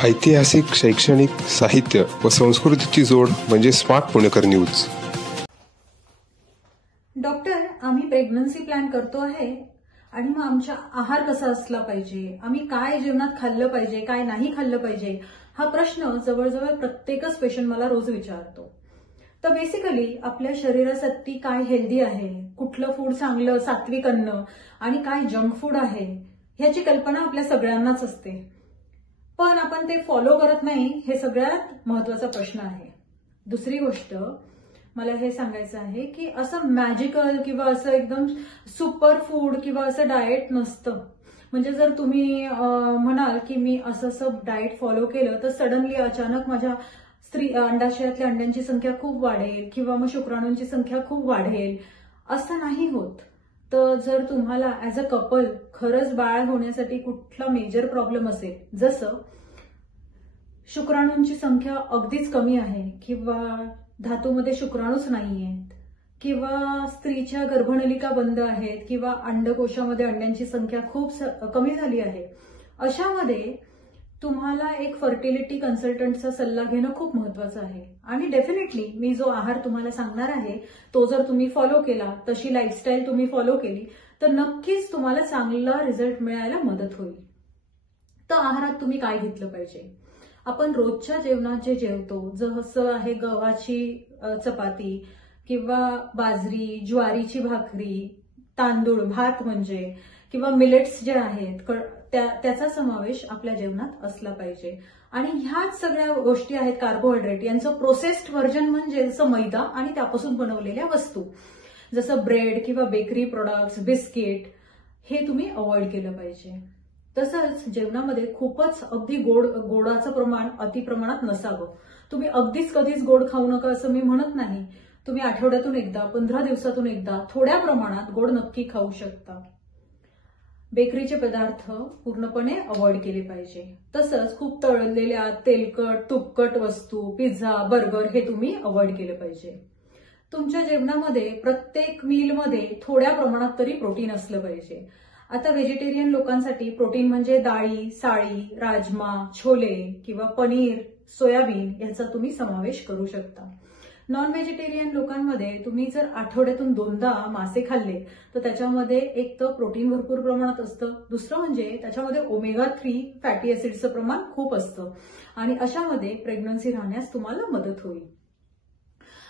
ऐतिहासिक, शैक्षणिक, साहित्य व संस्कृतीची जोड म्हणजे स्मार्ट पुणेकर न्यूज. डॉक्टर, आम्ही प्रेग्नन्सी प्लॅन करतो आहे आणि मग आमचा आहार कसा असला पाहिजे, आम्ही काय जेवणात खाल्लं पाहिजे, काय नाही खाल्लं पाहिजे, हा प्रश्न जवळजवळ प्रत्येकच पेशंट मला रोज विचारतो. तर बेसिकली आपल्या शरीरासाठी काय हेल्दी आहे, कुठलं फूड चांगलं सात्विक अन्न आणि काय जंक फूड आहे, ह्याची कल्पना आपल्या सगळ्यांनाच असते. पण आपण ते फॉलो करत नाही, हे सगळ्यात महत्वाचा प्रश्न आहे. दुसरी गोष्ट मला हे सांगायचं आहे की असं मॅजिकल किंवा असं एकदम सुपर फूड किंवा असं डाएट नसतं. म्हणजे जर तुम्ही म्हणाल की मी असं डाएट फॉलो केलं तर सडनली अचानक माझ्या अंडाशयातल्या अंड्यांची संख्या खूप वाढेल किंवा मग शुक्राणूंची संख्या खूप वाढेल, असं नाही होत. तर जर तुम्हाला ऍज अ कपल खरंच बाळ होण्यासाठी कुठला मेजर प्रॉब्लेम असेल, जसं शुक्राणूंची संख्या अगदीच कमी आहे किंवा धातूमध्ये शुक्राणूच नाहीयेत किंवा स्त्रीच्या गर्भनलिका बंद आहेत किंवा अंडकोशामध्ये अंड्यांची संख्या खूप कमी झाली आहे, अशामध्ये तुम्हाला एक फर्टिलिटी कन्सल्टंटचा सल्ला घेणं खूप महत्वाचं आहे. आणि डेफिनेटली मी जो आहार तुम्हाला सांगणार आहे तो जर तुम्ही फॉलो केला, तशी लाईफस्टाईल तुम्ही फॉलो केली, तर नक्कीच तुम्हाला चांगला रिझल्ट मिळायला मदत होईल. तर आहारात तुम्ही काय घेतलं पाहिजे? आपण रोजच्या जेवणात जे जेवतो, जसं आहे गव्हाची चपाती किंवा बाजरी, ज्वारीची भाकरी, तांदूळ भात म्हणजे किंवा मिलेट्स जे आहेत त्याचा समावेश आपल्या जेवणात असला पाहिजे. आणि ह्याच सगळ्या गोष्टी आहेत कार्बोहायड्रेट, यांचं प्रोसेस्ड व्हर्जन म्हणजे जसं मैदा आणि त्यापासून बनवलेल्या वस्तू जसं ब्रेड किंवा बेकरी प्रोडक्ट्स, बिस्किट, हे तुम्ही अवॉइड केलं पाहिजे. तसंच जेवणामध्ये खूपच अगदी गोडाचं प्रमाण अतिप्रमाणात नसावं. तुम्ही अगदीच कधीच गोड खाऊ नका असं मी म्हणत नाही. तुम्ही आठवड्यातून एकदा, 15 दिवसातून एकदा थोड्या प्रमाणात गोड नक्की खाऊ शकता. बेकरीचे पदार्थ पूर्णपणे अवॉइड केले पाहिजे. तसंच खूप तळलेल्या, तेलकट, तुपकट वस्तू, पिझ्झा, बर्गर हे तुम्ही अवॉइड केलं पाहिजे. तुमच्या जेवणामध्ये प्रत्येक मीलमध्ये थोड्या प्रमाणात तरी प्रोटीन असलं पाहिजे. आता व्हेजिटेरियन लोकांसाठी प्रोटीन म्हणजे डाळी, साळी, राजमा, छोले किंवा पनीर, सोयाबीन याचा तुम्ही समावेश करू शकता. नॉन व्हेजिटेरियन लोकांमध्ये तुम्ही जर आठवड्यातून 2दा मासे खाल्ले तर त्याच्यामध्ये एक तर प्रोटीन भरपूर प्रमाणात असतं, दुसरं म्हणजे त्याच्यामध्ये ओमेगा 3 फॅटी ऍसिडचं प्रमाण खूप असतं आणि अशामध्ये प्रेग्नन्सी राहण्यास तुम्हाला मदत होईल.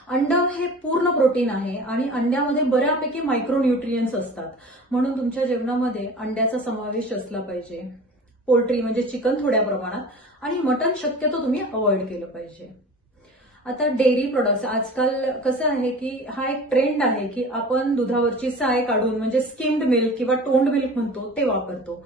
अंड हे पूर्ण प्रोटीन आहे आणि अंड्यामध्ये बऱ्यापैकी मायक्रोन्यूट्रियन्स असतात, म्हणून तुमच्या जेवणामध्ये अंड्याचा समावेश असला पाहिजे. पोल्ट्री म्हणजे चिकन थोड्या प्रमाणात आणि मटण शक्यतो तुम्ही अवॉइड केलं पाहिजे. आता डेअरी प्रोडक्ट्स, आजकाल कसं आहे की हा एक ट्रेंड आहे की आपण दुधावरची साय काढून म्हणजे स्किम्ड मिल्क किंवा टोन्ड मिल्क म्हणतो ते वापरतो.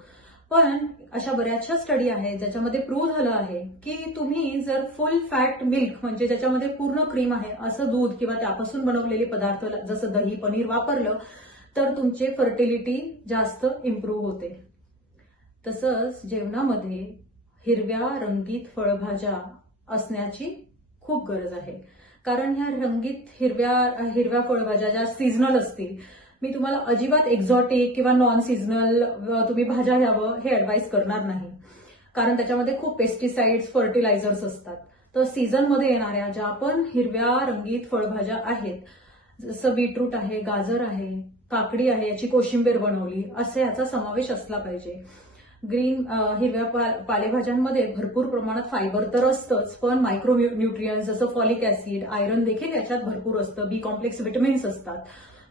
पण अशा बऱ्याचशा स्टडी आहेत ज्याच्यामध्ये प्रूव्ह झालं आहे की तुम्ही जर फुल फॅट मिल्क म्हणजे ज्याच्यामध्ये पूर्ण क्रीम आहे असं दूध किंवा त्यापासून बनवलेले पदार्थ जसं दही, पनीर वापरलं तर तुमचे फर्टिलिटी जास्त इम्प्रूव्ह होते. तसंच जेवणामध्ये हिरव्या रंगीत फळभाज्या असण्याची खूप गरज आहे, कारण ह्या रंगीत हिरव्या फळभाज्या ज्या सीझनल असतील, मी तुम्हाला अजिबात एक्झॉटिक किंवा नॉन सीझनल तुम्ही भाज्या घ्यावं हे ऍडवाइस करणार नाही, कारण त्याच्यामध्ये खूप पेस्टिसाइड्स, फर्टिलायझर्स असतात. तर सीझनमध्ये येणाऱ्या ज्या पण हिरव्या रंगीत फळभाज्या आहेत, जसं बीटरूट आहे, गाजर आहे, काकडी आहे, याची कोशिंबीर बनवली, असे याचा समावेश असला पाहिजे. हिरव्या पालेभाज्यांमध्ये भरपूर प्रमाणात फायबर तर असतंच, पण मायक्रो न्यूट्रियन्स जसं फॉलिक ऍसिड, आयरन देखील याच्यात भरपूर असतं, बी कॉम्प्लेक्स विटामिन्स असतात.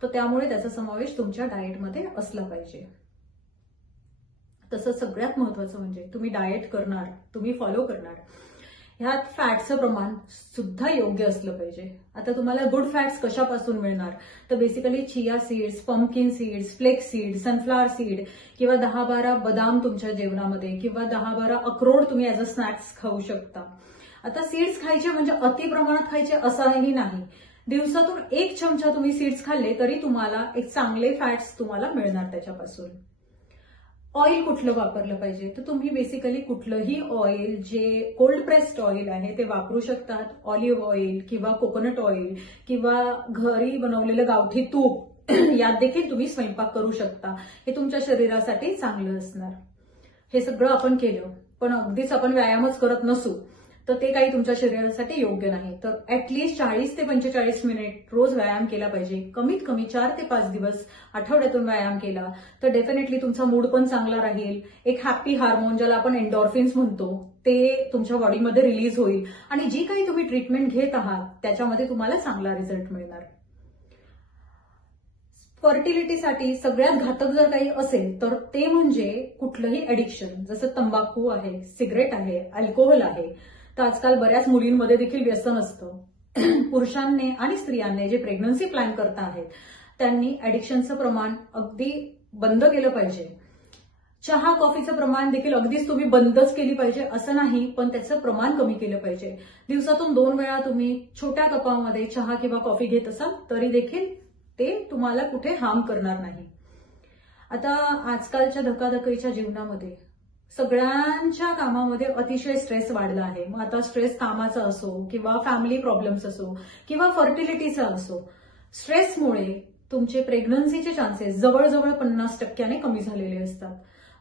तर त्यामुळे त्याचा समावेश तुमच्या डाएटमध्ये असला पाहिजे. तसं सगळ्यात महत्वाचं म्हणजे तुम्ही डाएट करणार, तुम्ही फॉलो करणार, ह्यात फॅटचं प्रमाण सुद्धा योग्य असलं पाहिजे. आता तुम्हाला गुड फॅट्स कशापासून मिळणार? तर basically chia seeds, pumpkin seeds, flax seed, sunflower seed किंवा 10-12 बदाम तुमच्या जेवणामध्ये किंवा 10-12 अक्रोड तुम्ही ऍज अ स्नॅक्स खाऊ शकता. आता सीड्स खायचे म्हणजे अति प्रमाणात खायचे असंही नाही. दिवसातून 1 चमचा तुम्ही सीड्स खाल्ले तरी तुम्हाला एक चांगले फॅट्स तुम्हाला मिळणार त्याच्यापासून. ऑइल कुठलं वापरलं पाहिजे? तर तुम्ही बेसिकली कुठलंही ऑइल जे कोल्ड प्रेस्ड ऑइल आहे ते वापरू शकतात. ऑलिव्ह ऑइल किंवा कोकोनट ऑइल किंवा घरी बनवलेलं गावठी तूप यात देखील तुम्ही स्वयंपाक करू शकता. हे तुमच्या शरीरासाठी चांगलं असणार. हे सगळं आपण केलं, पण अगदीच आपण व्यायामच करत नसू तर ते काही तुमच्या शरीरासाठी योग्य नाही. तर ऍटलिस्ट 40 ते 45 मिनिट रोज व्यायाम केला पाहिजे. कमीत कमी 4 ते 5 दिवस आठवड्यातून व्यायाम केला तर डेफिनेटली तुमचा मूड पण चांगला राहील. एक हॅपी हार्मोन ज्याला आपण एन्डॉर्फिन्स म्हणतो ते तुमच्या बॉडीमध्ये रिलीज होईल आणि जी काही तुम्ही ट्रीटमेंट घेत आहात त्याच्यामध्ये तुम्हाला चांगला रिझल्ट मिळणार. फर्टिलिटीसाठी सगळ्यात घातक जर काही असेल तर ते म्हणजे कुठलंही ऍडिक्शन, जसं तंबाखू आहे, सिगरेट आहे, अल्कोहोल आहे. तर आजकाल बऱ्याच मुलींमध्ये देखील व्यसन असतं. पुरुषांनी आणि स्त्रियांनी जे प्रेग्नन्सी प्लॅन करत आहेत त्यांनी ऍडिक्शनचं प्रमाण अगदी बंद केलं पाहिजे. चहा कॉफीचं प्रमाण देखील अगदीच तुम्ही बंदच केली पाहिजे असं नाही, पण त्याचं प्रमाण कमी केलं पाहिजे. दिवसातून 2 वेळा तुम्ही छोट्या कपामध्ये चहा किंवा कॉफी घेत असाल तरी देखील ते तुम्हाला कुठे हार्म करणार नाही. आता आजकालच्या धकाधकीच्या जीवनामध्ये सगळ्यांच्या कामामध्ये अतिशय स्ट्रेस वाढला आहे. मग आता स्ट्रेस कामाचा असो किंवा फॅमिली प्रॉब्लेम्स असो किंवा फर्टिलिटीचा असो, स्ट्रेसमुळे तुमचे प्रेग्नन्सीचे चान्सेस जवळजवळ 50% कमी झालेले असतात.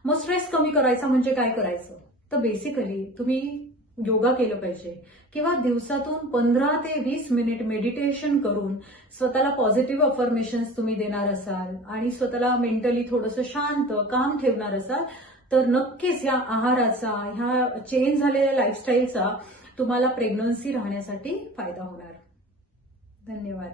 मग स्ट्रेस कमी करायचा म्हणजे काय करायचं? तर बेसिकली तुम्ही योगा केलं पाहिजे किंवा दिवसातून 15 ते 20 मिनिट मेडिटेशन करून स्वतःला पॉझिटिव्ह अफर्मेशन्स तुम्ही देणार असाल आणि स्वतःला मेंटली थोडंसं शांत काम ठेवणार असाल तर नक्कीच या आहाराचा, ह्या चेंज झालेल्या लाईफस्टाईलचा तुम्हाला प्रेग्नन्सी राहण्यासाठी फायदा होणार. धन्यवाद.